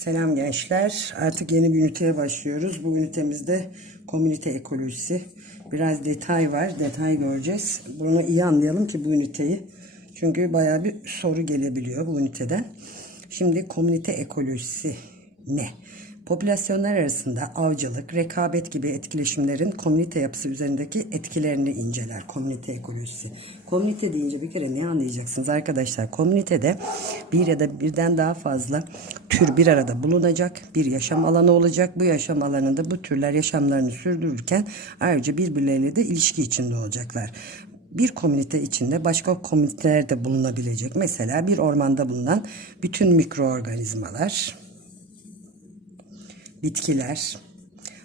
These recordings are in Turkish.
Selam gençler. Artık yeni bir üniteye başlıyoruz. Bu ünitemizde komünite ekolojisi. Biraz detay var. Detay göreceğiz. Bunu iyi anlayalım ki bu üniteyi. Çünkü bayağı bir soru gelebiliyor bu üniteden. Şimdi komünite ekolojisi ne? Popülasyonlar arasında avcılık, rekabet gibi etkileşimlerin komünite yapısı üzerindeki etkilerini inceler komünite ekolojisi. Komünite deyince bir kere ne anlayacaksınız arkadaşlar? Komünitede bir ya da birden daha fazla tür bir arada bulunacak, bir yaşam alanı olacak. Bu yaşam alanında bu türler yaşamlarını sürdürürken ayrıca birbirleriyle de ilişki içinde olacaklar bir komünite içinde başka komüniteler de bulunabilecek. Mesela bir ormanda bulunan bütün mikroorganizmalar, bitkiler,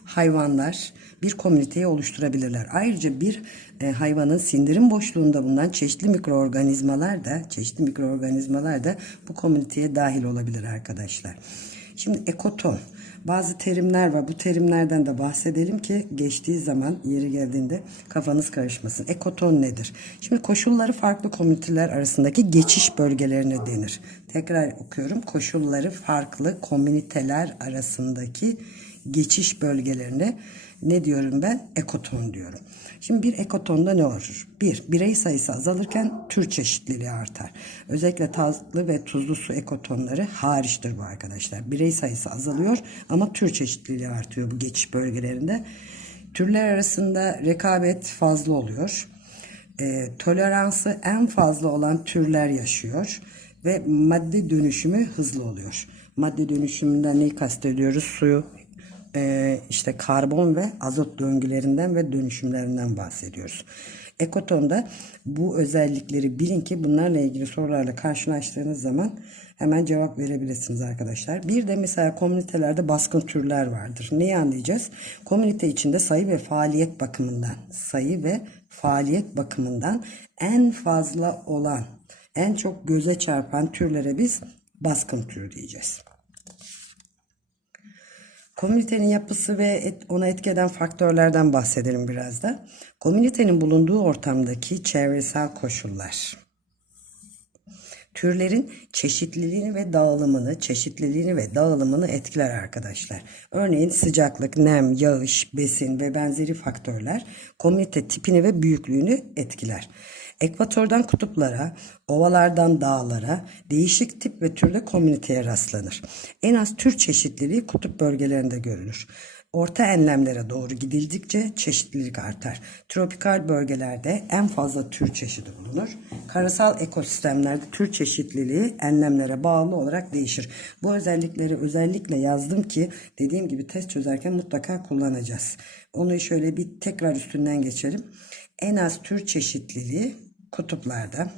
hayvanlar bir komüniteyi oluşturabilirler. Ayrıca bir e, hayvanın sindirim boşluğunda bulunan çeşitli mikroorganizmalar da çeşitli mikroorganizmalar da bu komüniteye dahil olabilir arkadaşlar. Şimdi ekoton bazı terimler var. Bu terimlerden de bahsedelim ki geçtiği zaman yeri geldiğinde kafanız karışmasın. Ekoton nedir? Şimdi koşulları farklı komüniteler arasındaki geçiş bölgelerine denir. Tekrar okuyorum. Koşulları farklı komüniteler arasındaki geçiş bölgelerine ne diyorum ben? Ekoton diyorum. Şimdi bir ekotonda ne olur? Bir, birey sayısı azalırken tür çeşitliliği artar. Özellikle tatlı ve tuzlu su ekotonları hariçtir bu arkadaşlar. Birey sayısı azalıyor ama tür çeşitliliği artıyor bu geçiş bölgelerinde. Türler arasında rekabet fazla oluyor. E, toleransı en fazla olan türler yaşıyor ve madde dönüşümü hızlı oluyor. Madde dönüşümünden neyi kastediyoruz? Suyu, e, işte karbon ve azot döngülerinden ve dönüşümlerinden bahsediyoruz. Ekoton'da bu özellikleri bilin ki bunlarla ilgili sorularla karşılaştığınız zaman hemen cevap verebilirsiniz arkadaşlar. Bir de mesela komünitelerde baskın türler vardır. Neyi anlayacağız? Komünite içinde sayı ve faaliyet bakımından, sayı ve faaliyet bakımından en fazla olan, en çok göze çarpan türlere biz baskın tür diyeceğiz. Komünitenin yapısı ve et, ona etki eden faktörlerden bahsedelim biraz da. Komünitenin bulunduğu ortamdaki çevresel koşullar. Türlerin çeşitliliğini ve dağılımını, çeşitliliğini ve dağılımını etkiler arkadaşlar. Örneğin sıcaklık, nem, yağış, besin ve benzeri faktörler komünite tipini ve büyüklüğünü etkiler. Ekvatordan kutuplara, ovalardan dağlara değişik tip ve türde komüniteye rastlanır. En az tür çeşitliliği kutup bölgelerinde görülür. Orta enlemlere doğru gidildikçe çeşitlilik artar. Tropikal bölgelerde en fazla tür çeşidi bulunur. Karasal ekosistemlerde tür çeşitliliği enlemlere bağlı olarak değişir. Bu özellikleri özellikle yazdım ki dediğim gibi test çözerken mutlaka kullanacağız. Onu şöyle bir tekrar üstünden geçelim. En az tür çeşitliliği kutuplarda.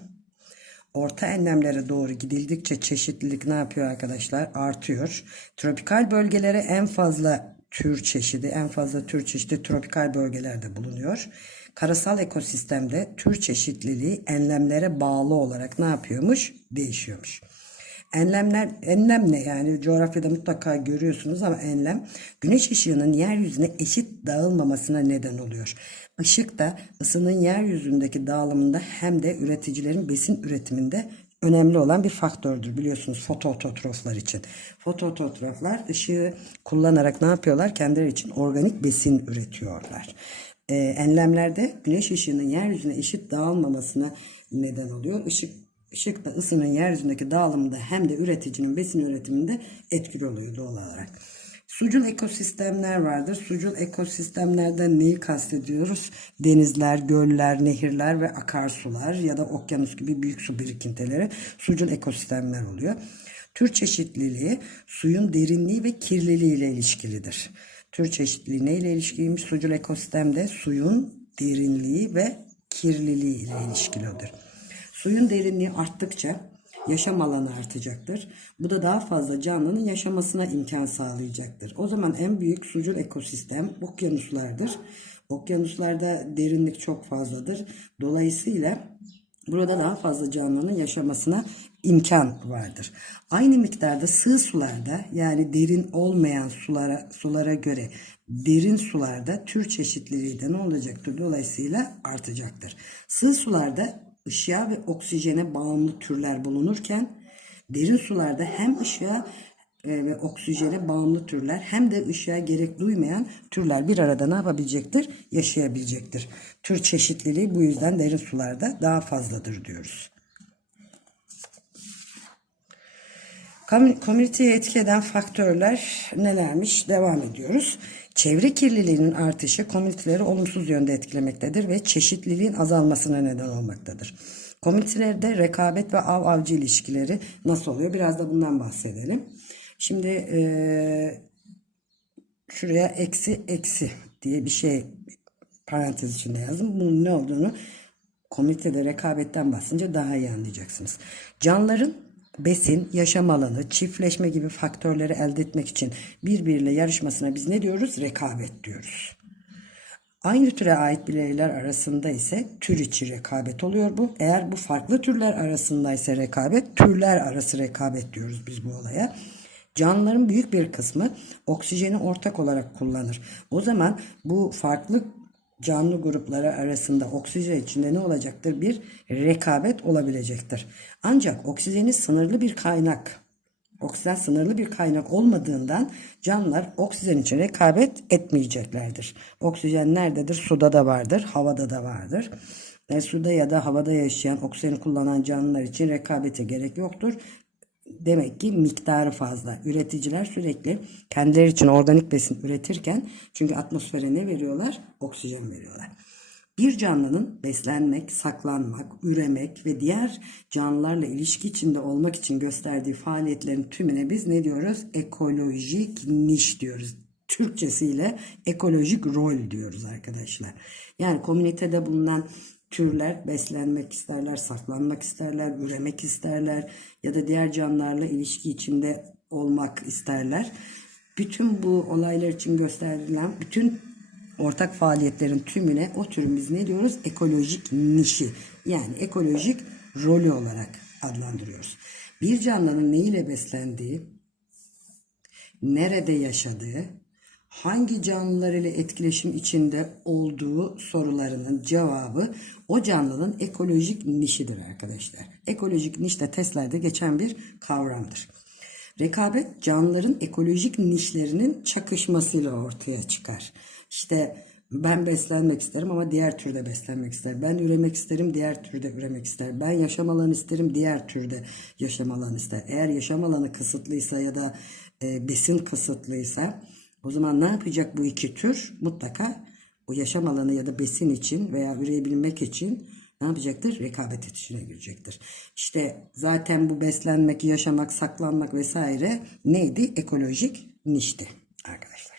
Orta enlemlere doğru gidildikçe çeşitlilik ne yapıyor arkadaşlar? Artıyor. Tropikal bölgelere en fazla tür çeşidi, en fazla tür çeşidi tropikal bölgelerde bulunuyor. Karasal ekosistemde tür çeşitliliği enlemlere bağlı olarak ne yapıyormuş? Değişiyormuş. Enlemler, enlem ne yani coğrafyada mutlaka görüyorsunuz ama enlem güneş ışığının yeryüzüne eşit dağılmamasına neden oluyor. Işık da ısının yeryüzündeki dağılımında hem de üreticilerin besin üretiminde önemli olan bir faktördür biliyorsunuz fotoototroflar için. Fotoototroflar ışığı kullanarak ne yapıyorlar? Kendileri için organik besin üretiyorlar. Ee, enlemlerde güneş ışığının yeryüzüne eşit dağılmamasına neden oluyor. Işık Işık da ısının yeryüzündeki dağılımında hem de üreticinin besin üretiminde etkili oluyor doğal olarak. Sucul ekosistemler vardır. Sucul ekosistemlerden neyi kastediyoruz? Denizler, göller, nehirler ve akarsular ya da okyanus gibi büyük su birikintileri sucul ekosistemler oluyor. Tür çeşitliliği suyun derinliği ve kirliliği ile ilişkilidir. Tür çeşitliliği neyle ilişkiliymiş? Sucul ekosistemde suyun derinliği ve kirliliği ile ilişkilidir. Suyun derinliği arttıkça yaşam alanı artacaktır. Bu da daha fazla canlının yaşamasına imkan sağlayacaktır. O zaman en büyük sucul ekosistem okyanuslardır. Okyanuslarda derinlik çok fazladır. Dolayısıyla burada daha fazla canlının yaşamasına imkan vardır. Aynı miktarda sığ sularda yani derin olmayan sulara sulara göre derin sularda tür çeşitliliği de ne olacaktır? Dolayısıyla artacaktır. Sığ sularda ışığa ve oksijene bağımlı türler bulunurken derin sularda hem ışığa e, ve oksijene bağımlı türler hem de ışığa gerek duymayan türler bir arada ne yapabilecektir? Yaşayabilecektir. Tür çeşitliliği bu yüzden derin sularda daha fazladır diyoruz. Kom- Komüniteye etki eden faktörler nelermiş? Devam ediyoruz. Çevre kirliliğinin artışı komüniteleri olumsuz yönde etkilemektedir ve çeşitliliğin azalmasına neden olmaktadır. Komünitelerde rekabet ve av avcı ilişkileri nasıl oluyor? Biraz da bundan bahsedelim. Şimdi eee, şuraya eksi eksi diye bir şey parantez içinde yazdım. Bunun ne olduğunu komünitede rekabetten bahsedince daha iyi anlayacaksınız. Canlıların besin, yaşam alanı, çiftleşme gibi faktörleri elde etmek için birbiriyle yarışmasına biz ne diyoruz? Rekabet diyoruz. Aynı türe ait bireyler arasında ise tür içi rekabet oluyor bu. Eğer bu farklı türler arasında ise rekabet, türler arası rekabet diyoruz biz bu olaya. Canlıların büyük bir kısmı oksijeni ortak olarak kullanır. O zaman bu farklı canlı grupları arasında oksijen içinde ne olacaktır? Bir rekabet olabilecektir. Ancak oksijeni sınırlı bir kaynak Oksijen sınırlı bir kaynak olmadığından canlılar oksijen için rekabet etmeyeceklerdir. Oksijen nerededir? Suda da vardır, havada da vardır. E, suda ya da havada yaşayan, oksijeni kullanan canlılar için rekabete gerek yoktur. Demek ki miktarı fazla. Üreticiler sürekli kendileri için organik besin üretirken çünkü atmosfere ne veriyorlar? Oksijen veriyorlar. Bir canlının beslenmek, saklanmak, üremek ve diğer canlılarla ilişki içinde olmak için gösterdiği faaliyetlerin tümüne biz ne diyoruz? Ekolojik niş diyoruz. Türkçesiyle ekolojik rol diyoruz arkadaşlar. Yani komünitede bulunan türler beslenmek isterler, saklanmak isterler, üremek isterler ya da diğer canlılarla ilişki içinde olmak isterler. Bütün bu olaylar için gösterilen bütün ortak faaliyetlerin tümüne o türün biz ne diyoruz? Ekolojik nişi yani ekolojik rolü olarak adlandırıyoruz. Bir canlının neyle beslendiği, nerede yaşadığı, hangi canlılar ile etkileşim içinde olduğu sorularının cevabı o canlının ekolojik nişidir arkadaşlar. Ekolojik niş de testlerde geçen bir kavramdır. Rekabet canlıların ekolojik nişlerinin çakışmasıyla ortaya çıkar. İşte ben beslenmek isterim ama diğer türde beslenmek ister. Ben üremek isterim, diğer türde üremek ister. Ben yaşam alanı isterim, diğer türde yaşam alanı ister. Eğer yaşam alanı kısıtlıysa ya da e, besin kısıtlıysa o zaman ne yapacak bu iki tür? Mutlaka o yaşam alanı ya da besin için veya üreyebilmek için ne yapacaktır? Rekabet içine girecektir. İşte zaten bu beslenmek, yaşamak, saklanmak vesaire neydi? Ekolojik nişti arkadaşlar.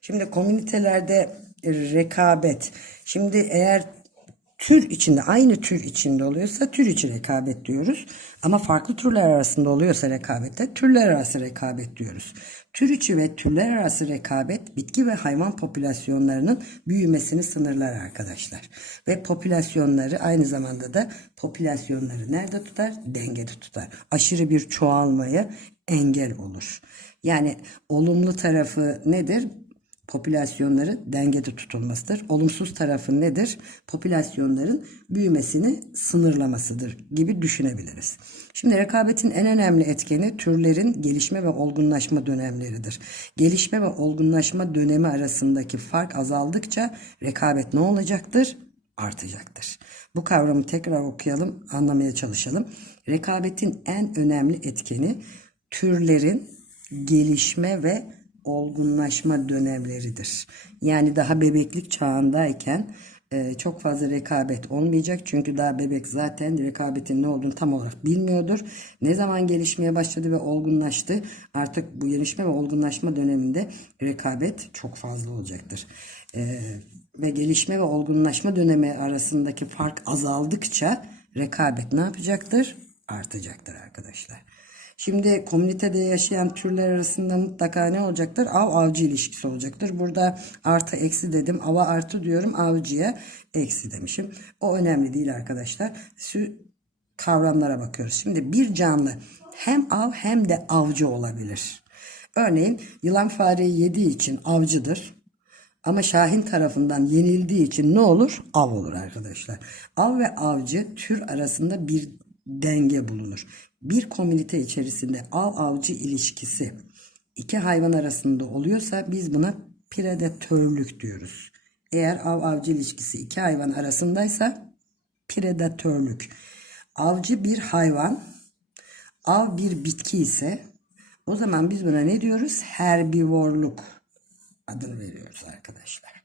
Şimdi komünitelerde rekabet. Şimdi eğer tür içinde aynı tür içinde oluyorsa tür içi rekabet diyoruz. Ama farklı türler arasında oluyorsa rekabette türler arası rekabet diyoruz. Tür içi ve türler arası rekabet bitki ve hayvan popülasyonlarının büyümesini sınırlar arkadaşlar. Ve popülasyonları aynı zamanda da popülasyonları nerede tutar? Dengede tutar. Aşırı bir çoğalmaya engel olur. Yani olumlu tarafı nedir? Popülasyonları dengede tutulmasıdır. Olumsuz tarafı nedir? Popülasyonların büyümesini sınırlamasıdır gibi düşünebiliriz. Şimdi rekabetin en önemli etkeni türlerin gelişme ve olgunlaşma dönemleridir. Gelişme ve olgunlaşma dönemi arasındaki fark azaldıkça rekabet ne olacaktır? Artacaktır. Bu kavramı tekrar okuyalım, anlamaya çalışalım. Rekabetin en önemli etkeni türlerin gelişme ve olgunlaşma dönemleridir. Yani daha bebeklik çağındayken e, çok fazla rekabet olmayacak. Çünkü daha bebek zaten rekabetin ne olduğunu tam olarak bilmiyordur. Ne zaman gelişmeye başladı ve olgunlaştı artık bu gelişme ve olgunlaşma döneminde rekabet çok fazla olacaktır. E, ve gelişme ve olgunlaşma dönemi arasındaki fark azaldıkça rekabet ne yapacaktır? Artacaktır arkadaşlar. Şimdi komünitede yaşayan türler arasında mutlaka ne olacaktır? Av avcı ilişkisi olacaktır. Burada artı eksi dedim. Ava artı diyorum. Avcıya eksi demişim. O önemli değil arkadaşlar. Şu kavramlara bakıyoruz. Şimdi bir canlı hem av hem de avcı olabilir. Örneğin yılan fareyi yediği için avcıdır. Ama Şahin tarafından yenildiği için ne olur? Av olur arkadaşlar. Av ve avcı tür arasında bir denge bulunur. bir komünite içerisinde av avcı ilişkisi iki hayvan arasında oluyorsa biz buna predatörlük diyoruz. Eğer av avcı ilişkisi iki hayvan arasındaysa predatörlük. Avcı bir hayvan, av bir bitki ise o zaman biz buna ne diyoruz? Herbivorluk adını veriyoruz arkadaşlar.